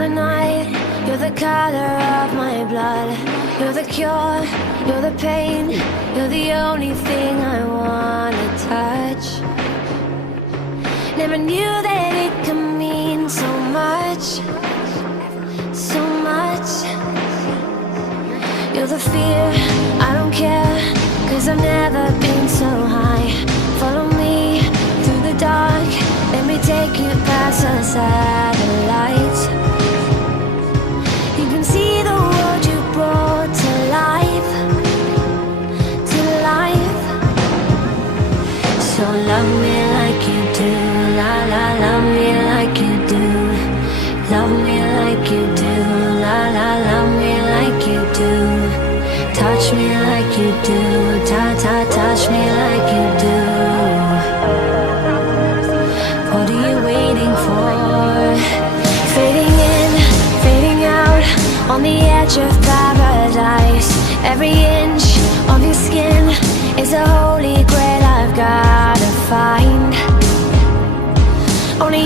the night, you're the color of my blood. You're the cure, you're the pain, you're the only thing I wanna touch. Never knew that it could mean so much, so much. You're the fear, I don't care, 'cause I've never been so high. Follow me through the dark, let me take you past the satellites. You can see the world you brought to life, to life. So love me like you do, la la, love me like you do. Love me like you do, la la, love me like you do. Touch me like you do, ta ta, touch me like you do. What are you waiting for? Fading in, fading out, on the edge of paradise. Every inch of your skin is a holy grail I've gotta find. Only